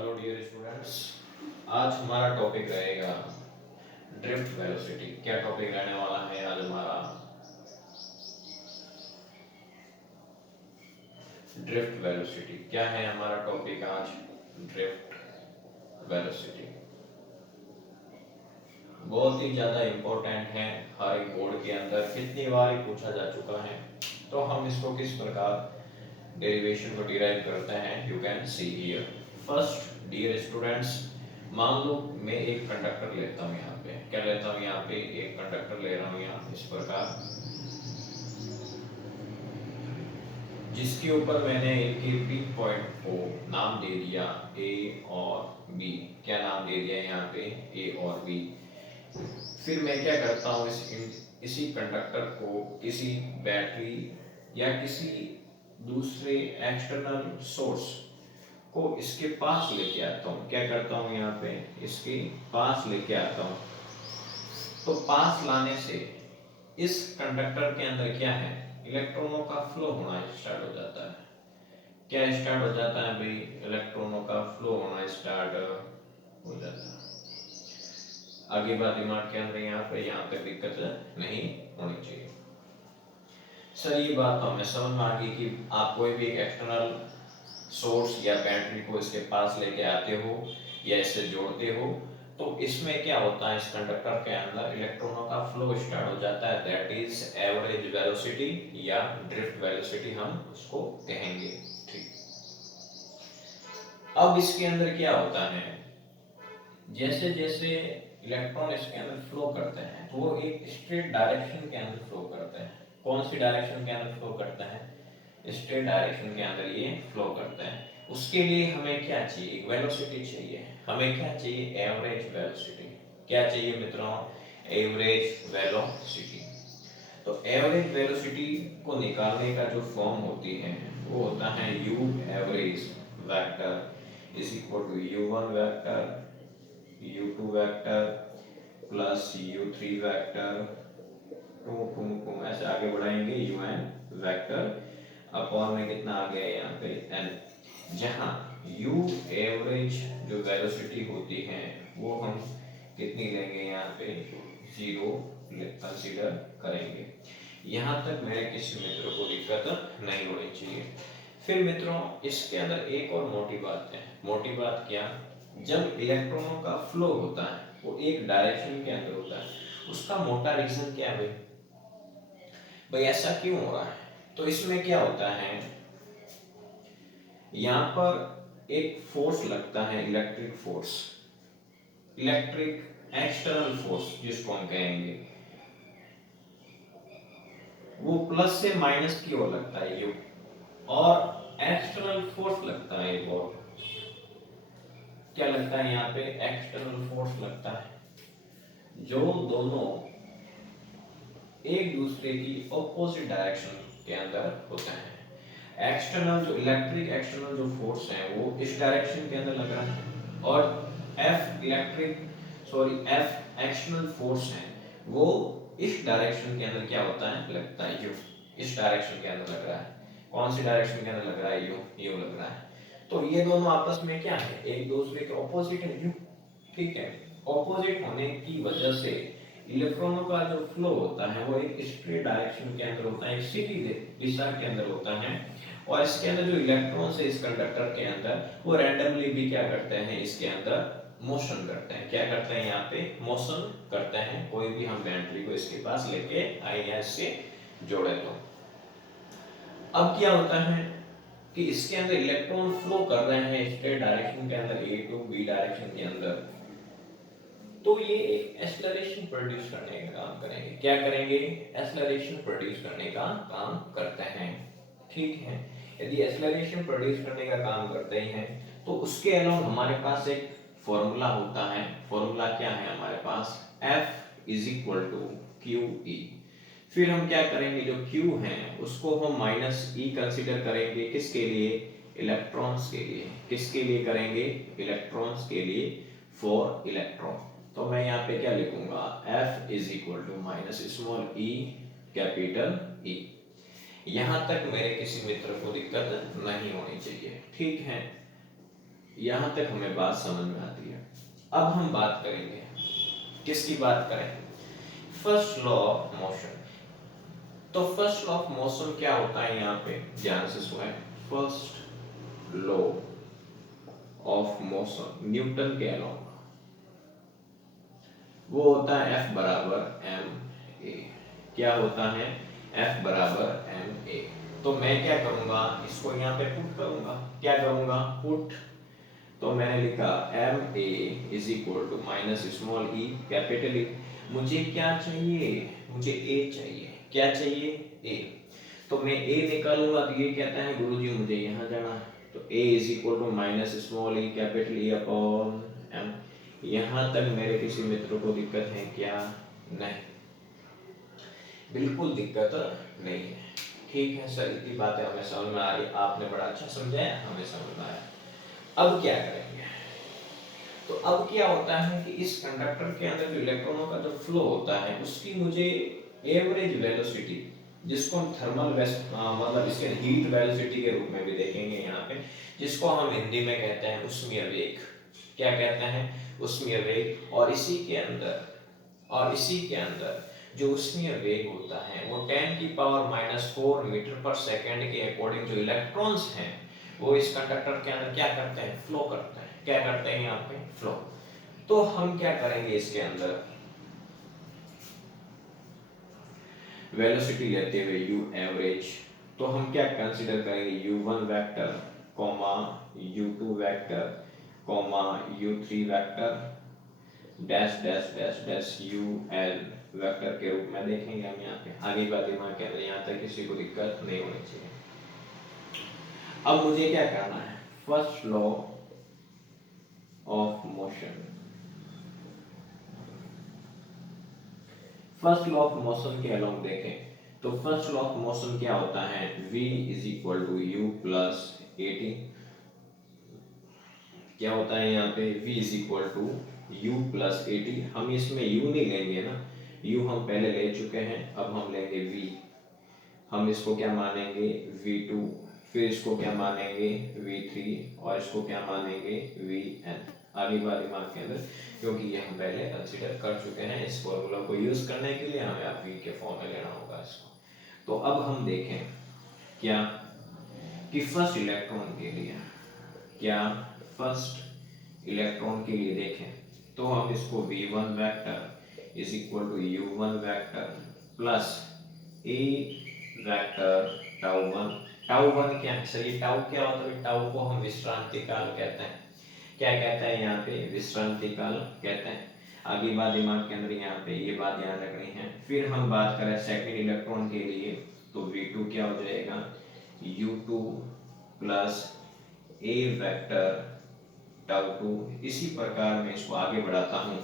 Hello dear students, आज हमारा topic रहेगा ड्रिफ्ट वेलोसिटी। क्या टॉपिक रहने वाला है आज हमारा? Drift velocity. क्या है हमारा टॉपिक आज? Drift velocity. बहुत ही ज़्यादा इम्पोर्टेंट है, हर एक बोर्ड के अंदर कितनी बार ही पूछा जा चुका है। तो हम इसको किस प्रकार डेरिवेशन को डिराइव करते हैं, you can see here. First dear students, मान लो मैं एक कंडक्टर लेता हूँ। यहाँ पे क्या लेता हूँ? यहाँ पे एक कंडक्टर ले रहा हूँ यहाँ इस प्रकार, जिसके ऊपर मैंने इनके पिन पॉइंट को नाम दे दिया ए और बी। क्या नाम दे दिया यहाँ पे? ए और बी। फिर मैं क्या करता हूँ, इसी कंडक्टर को किसी बैटरी या किसी दूसरे एक्सटर्नल सोर्स को इसके पास लेके आता हूँ। क्या करता हूँ? यहाँ पे इसके पास लेके आता हूँ। तो पास लाने से इस कंडक्टर के अंदर क्या है? इलेक्ट्रॉनों का फ्लो होना स्टार्ट हो जाता है। क्या स्टार्ट हो जाता है भाई? इलेक्ट्रॉनों का फ्लो होना स्टार्ट हो जाता है। आगे बात दिमाग के अंदर यहाँ पे दिक्कत नहीं होनी चाहिए। सर ये बात तो हमें समझ में आ गई कि आप कोई भी एक एक्सटर्नल सोर्स या बैटरी को इसके पास लेके आते हो या इससे जोड़ते हो, तो इसमें क्या होता है? इस कंडक्टर के अंदर इलेक्ट्रॉनों का फ्लो स्टार्ट हो जाता है। दैट इज एवरेज वेलोसिटी या ड्रिफ्ट वेलोसिटी हम उसको कहेंगे। ठीक। अब इसके अंदर क्या होता है? जैसे जैसे इलेक्ट्रॉन इसके अंदर फ्लो करते हैं तो वो एक स्ट्रेट डायरेक्शन के अंदर फ्लो करते हैं। कौन सी डायरेक्शन के अंदर फ्लो करते हैं? स्ट्रेट डायरेक्शन के अंदर ये फ्लो करते हैं। उसके लिए हमें क्या चाहिए? एक वेलोसिटी चाहिए। हमें क्या चाहिए? Average velocity. क्या चाहिए मित्रों? Average velocity. तो एवरेज वेलोसिटी को निकालने का जो फॉर्म होती है वो होता है u average vector is equal to u1 vector u2 vector plus u3 vector to ऐसे आगे बढ़ाएंगे un वेक्टर अपॉन में कितना आ गया यहाँ पे n, जहाँ u एवरेज जो वेलोसिटी होती है वो हम कितनी लेंगे? यहाँ पे 0 कंसीडर करेंगे। यहाँ तक मेरे किसी मित्र को दिक्कत नहीं होनी चाहिए। फिर मित्रों इसके अंदर एक और मोटी बात है। मोटी बात क्या? जब इलेक्ट्रॉनों का फ्लो होता है वो एक डायरेक्शन के अंदर होता है, उसका मोटा रीजन क्या है भाई ऐसा क्यों हो रहा है? तो इसमें क्या होता है, यहाँ पर एक फोर्स लगता है, electric force, electric external force जिसको हम कहेंगे, वो प्लस से माइनस की ओर लगता है यू, और एक्सटर्नल फोर्स लगता है एक और। क्या लगता है यहाँ पे? एक्सटर्नल फोर्स लगता है, जो दोनों एक दूसरे की ऑपोजिट डायरेक्शन के अंदर होते हैं। एक्सटर्नल जो इलेक्ट्रिक एक्सटर्नल जो फोर्स है वो इस डायरेक्शन के अंदर लग रहा है, और एफ एक्सटर्नल फोर्स है वो इस डायरेक्शन के अंदर क्या होता है? लगता है यू। इस डायरेक्शन के अंदर लग रहा है। कौन सी डायरेक्शन के अंदर लग रहा है? यू लग रहा है। तो ये दोनों आपस में क्या है? एक दूसरे के ऑपोजिट है यू। ठीक है। ऑपोजिट होने की वजह से इलेक्ट्रॉनों का जो फ्लो होता है वो एक स्ट्रेट डायरेक्शन के अंदर होता है, एक सीधी दिशा के अंदर होता है। और इसके अंदर जो इलेक्ट्रॉन्स है इस कंडक्टर के अंदर वो रैंडमली भी क्या करते हैं? इसके अंदर मोशन करते हैं। क्या करते हैं? यहाँ पे मोशन करते हैं। कोई भी हम बैटरी को इसके पास लेके आए या इससे जोड़े तो अब क्या होता है कि इसके अंदर इलेक्ट्रॉन फ्लो कर रहे हैं स्ट्रेट डायरेक्शन के अंदर, ए टू बी डायरेक्शन के अंदर। तो ये एक एक्सेलरेशन प्रोड्यूस करने का काम करेंगे। क्या करेंगे? एक्सेलरेशन प्रोड्यूस करने का काम करते हैं। ठीक है। यदि एक्सेलरेशन प्रोड्यूस करने का काम करते हैं तो उसके अलावा हमारे पास एक फॉर्मूला होता है। फॉर्मूला क्या है हमारे पास? F is equal to Q E. फिर हम क्या करेंगे? जो Q है उसको हम माइनस E कंसीडर करेंगे। किसके लिए? इलेक्ट्रॉन्स के लिए। किसके लिए करेंगे? इलेक्ट्रॉन्स के लिए, फॉर इलेक्ट्रॉन। तो मैं यहाँ पे क्या लिखूंगा? F is equal to minus small e capital E। यहां तक मेरे किसी मित्र को दिक्कत नहीं होनी चाहिए। ठीक है। यहां तक हमें बात समझ में आती है। अब हम बात करेंगे, किसकी बात करें? First law of motion. तो फर्स्ट लॉ ऑफ मोशन क्या होता है, यहाँ पे ध्यान से सुने। First law of motion Newton के अलॉन्ग वो होता है F बराबर एम ए। क्या होता है? F बराबर एम ए। तो मैं क्या करूंगा, इसको यहाँ पे पुट करूंगा। क्या करूंगा? पुट। तो मैंने लिखा M A is equal to minus small E capital E. मुझे क्या चाहिए? मुझे ए चाहिए। क्या चाहिए? ए। तो मैं ए निकालूंगा तो ये कहता है गुरुजी मुझे यहाँ जाना है, तो A is equal to minus small E capital E upon M. यहाँ तक मेरे किसी मित्र को दिक्कत है क्या? नहीं, बिल्कुल दिक्कत नहीं है। ठीक है सर, इतनी बातें हमें समझ में आ रही, आपने बड़ा अच्छा समझाया, हमें समझ में आया। अब क्या करेंगे? तो अब क्या होता है कि इस कंडक्टर के अंदर जो इलेक्ट्रॉनों का जो फ्लो होता है उसकी मुझे एवरेज वेलोसिटी, जिसको हम थर्मल मतलब इसके हीट वेलोसिटी के रूप में भी देखेंगे यहाँ पे, जिसको हम हिंदी में कहते हैं उष्मीय वेग। क्या कहते हैं? उष्मीय वेग। और इसी के अंदर जो उष्मीय वेग होता है वो 10 की पावर -4 मीटर पर सेकंड के अकॉर्डिंग जो इलेक्ट्रॉन्स हैं वो इस कंडक्टर के अंदर क्या करते हैं? फ्लो करते हैं। क्या करते हैं? यहाँ पे फ्लो। तो हम क्या करेंगे, इसके अंदर वेलोसिटी लेते हुए u एवरेज, तो हम क्या कंसीडर करेंगे? u1 vector comma u2 vector comma u3 vector dash dash dash dash ul vector के रूप में देखेंगे हम यहाँ पे। आगे का दिमाग के अंदर यहाँ तक किसी को दिक्कत नहीं होनी चाहिए। अब मुझे क्या करना है? First law of motion. First law of motion के अलोंग देखें तो फर्स्ट लॉ ऑफ मोशन क्या होता है? v is equal to U plus A T. क्या होता है यहाँ पे? v is equal to U plus A T. हम इसमें u नहीं लेंगे ना, u हम पहले ले चुके हैं, अब हम लेंगे v। हम इसको क्या मानेंगे? v2। फिर इसको क्या मानेंगे? v3। और इसको क्या मानेंगे? vn। आगे बात दिमाग के अंदर, क्योंकि ये हम पहले कंसीडर कर चुके हैं। इस फॉर्मूला को यूज करने के लिए हमें अब v के फॉर्म में लेना होगा इसको। तो अब हम देखें क्या कि फर्स्ट इलेक्ट्रॉन के लिए, क्या फर्स्ट इलेक्ट्रॉन के लिए देखें तो हम इसको v1 vector is equal to u1 vector plus a vector tau one क्या है सर? ये टाउ क्या होता है? टाउ को हम विश्रांति काल कहते हैं। क्या कहते हैं यहाँ पे? विश्रांति काल कहते हैं। आगे बात दिमाग के अंदर यहाँ पे ये बात याद रखनी है। फिर हम बात करें सेकंड इलेक्ट्रॉन के लिए तो v2 क्या हो जाएगा? u2 plus a vector tau two. इसी प्रकार मैं इसको आगे बढ़ाता हूं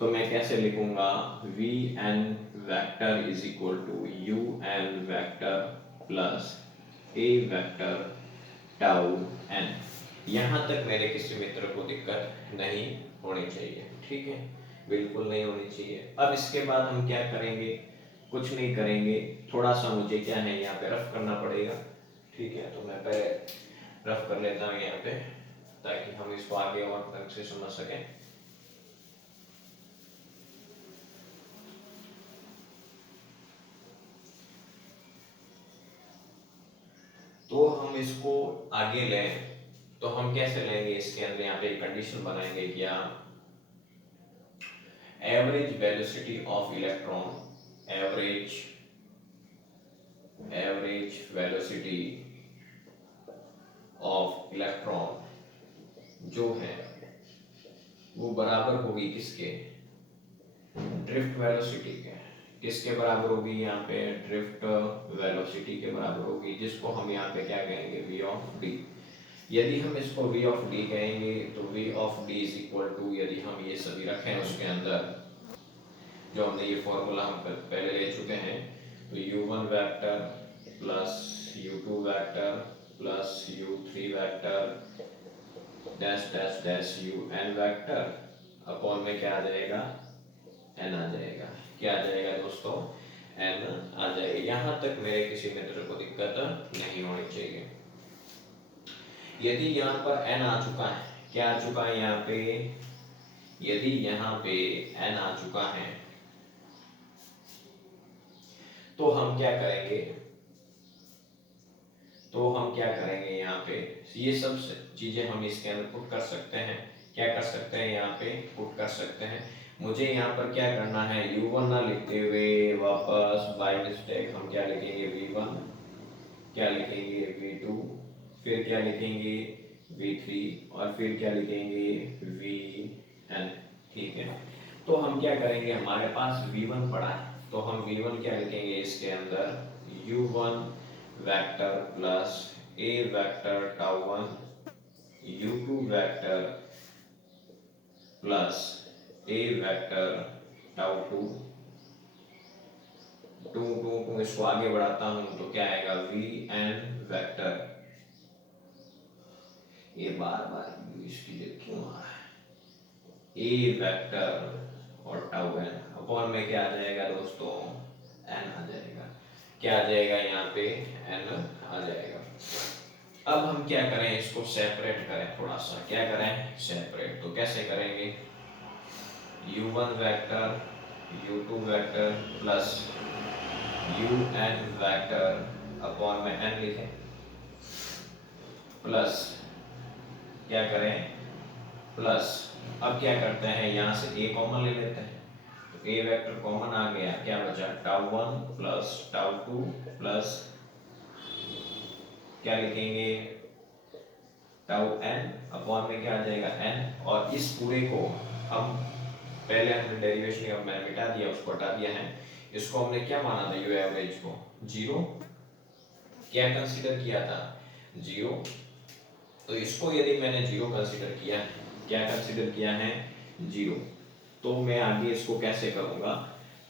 तो मैं कैसे लिखूंगा? V N vector is equal to U N vector plus A vector tau N. यहां तक मेरे किसी मित्र को दिक्कत नहीं होनी चाहिए। ठीक है, बिल्कुल नहीं होनी चाहिए। अब इसके बाद हम क्या करेंगे? कुछ नहीं करेंगे, थोड़ा सा मुझे क्या है यहाँ पे रफ करना पड़ेगा। ठीक है, तो मैं पहले रफ कर लेता हूँ यहाँ पे ताकि हम इसको आगे और ढंग से समझ सकें। तो हम इसको आगे लें तो हम कैसे लेंगे? इसके अंदर यहाँ पे कंडीशन बनाएंगे क्या? Average velocity of electron, average velocity of electron जो है वो बराबर होगी किसके? ड्रिफ्ट वेलोसिटी के। किसके बराबर होगी? यहाँ पे ड्रिफ्ट वेलोसिटी के बराबर होगी, जिसको हम यहाँ पे क्या कहेंगे? v of d। यदि हम इसको v ऑफ d कहेंगे तो v of d is equal to, यदि हम ये सभी रखें उसके अंदर जो हमने ये फॉर्मूला हम पहले ले चुके हैं, तो u1 vector plus u2 vector plus u3 vector dash dash dash un vector upon में क्या आ जाएगा? n आ जाएगा। क्या आ जाएगा दोस्तों? n आ जाएगा। यहाँ तक मेरे किसी मित्र को दिक्कत नहीं होनी चाहिए। यदि यहाँ पर n आ चुका है, क्या आ चुका है यहाँ पे, यदि यहाँ पे n आ चुका है तो हम क्या करेंगे, यहाँ पे ये सब चीजें हम इसके अंदर पुट कर सकते हैं। क्या कर सकते हैं, यहाँ पे पुट कर सकते हैं। मुझे यहाँ पर क्या करना है, u1 ना लिखते हुए वापस बाय मिस्टेक हम क्या लिखेंगे, v1, क्या लिखेंगे v2, फिर क्या लिखेंगे v3 और फिर क्या लिखेंगे vn। ठीक है, तो हम क्या करेंगे, हमारे पास v1 पड़ा है तो हम v1 क्या लिखेंगे इसके अंदर, u1 vector plus a vector tau, u2 vector plus a vector tau, टू इसको आगे बढ़ाता हूं तो क्या आएगा vn वेक्टर, ये बार बार इसकी क्यों आ रहा है, a वेक्टर और टाउ n अपॉन में क्या आ जाएगा दोस्तों, n आ जाएगा। क्या आ जाएगा यहाँ पे, n आ जाएगा। अब हम क्या करें, इसको सेपरेट करें थोड़ा सा, क्या करें सेपरेट, तो कैसे करेंगे, u1 vector u2 vector plus un vector upon में n लिखें, प्लस क्या करें प्लस, अब क्या करते हैं यहाँ से a कॉमन ले लेते हैं, तो a वेक्टर कॉमन आ गया, क्या बचा टाउ1 प्लस टाउ2 प्लस क्या लिखेंगे टाउ n अपॉन में क्या आ जाएगा n, और इस पूरे को हम पहले हमने डेरिवेशन का मैंने मिटा दिया, उसको हटा दिया है, इसको हमने क्या माना था, यू एवरेज को जीरो क्या कंसीडर किया था, जीरो, तो इसको यदि मैंने जीरो कंसीडर किया है, क्या कंसीडर किया है जीरो, तो मैं आगे इसको कैसे करूंगा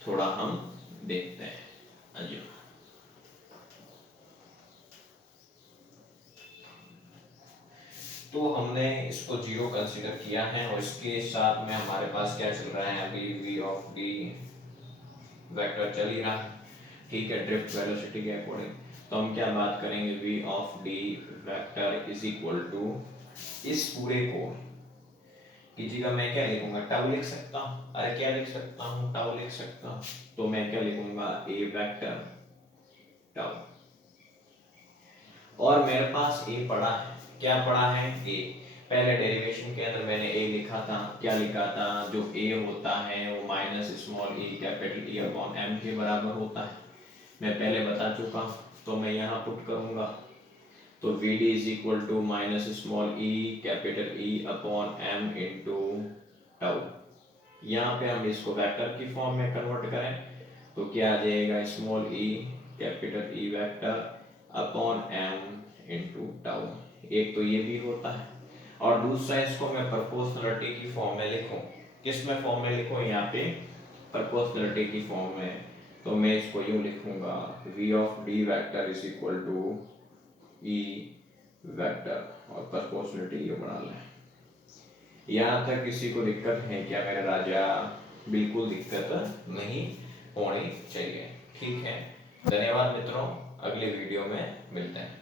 थोड़ा हम देखते हैं। अजी तो हमने इसको जीरो कंसीडर किया है और इसके साथ में हमारे पास क्या चल रहा है अभी, v ऑफ d वेक्टर चल ही रहा है, ठीक है, ड्रिफ्ट वेलोसिटी के अकॉर्डिंग। तो हम क्या बात करेंगे, v of d vector is equal to, इस पूरे को की जगह मैं क्या लिखूंगा, टाउ लिख सकता हूँ, अरे क्या लिख सकता हूँ, टाउ लिख सकता हूँ, तो मैं क्या लिखूंगा a वेक्टर टाउ, और मेरे पास a पड़ा है, क्या पड़ा है a, पहले डेरिवेशन के अंदर मैंने a लिखा था, क्या लिखा था, जो a होता है वो minus small e capital E upon m के बराबर होता है, मैं पहले बता चुका हूँ, तो मैं यहाँ पुट करूंगा, तो vd is equal to minus small e capital E upon m into tau, यहाँ पे हम इसको वेक्टर की फॉर्म में कन्वर्ट करें तो क्या आ जाएगा, small e capital E vector upon m into tau, एक तो ये भी होता है, और दूसरा इसको मैं प्रोपोर्शनलिटी की फॉर्म में लिखूं, किस में फॉर्म में लिखूं, यहाँ पे प्रोपोर्शनलिटी की फॉर्म में, तो मैं इसको यूं लिखूंगा v of d vector is equal to e vector, और प्रोपोर्शनलिटी ये बना लें। यहाँ तक किसी को दिक्कत है क्या मेरे राजा, बिल्कुल दिक्कत नहीं होनी चाहिए, ठीक है। धन्यवाद मित्रों, अगले वीडियो में मिलते हैं।